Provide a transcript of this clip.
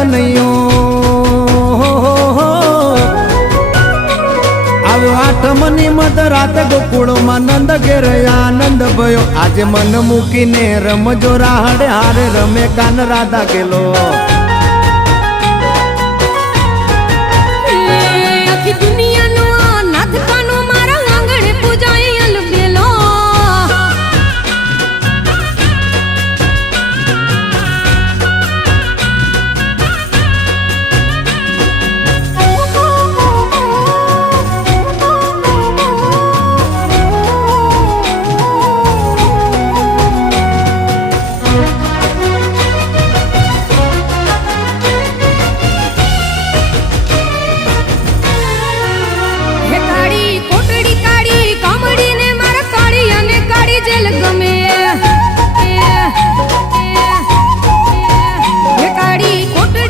કનૈયો આવ્યો આઠમની મધરાત ગોકુળમાં નંદ ઘેર આનંદ ભયો આજે મન મૂકીને રમજો રાહડે હારે રમે કાન રાધા ગેલો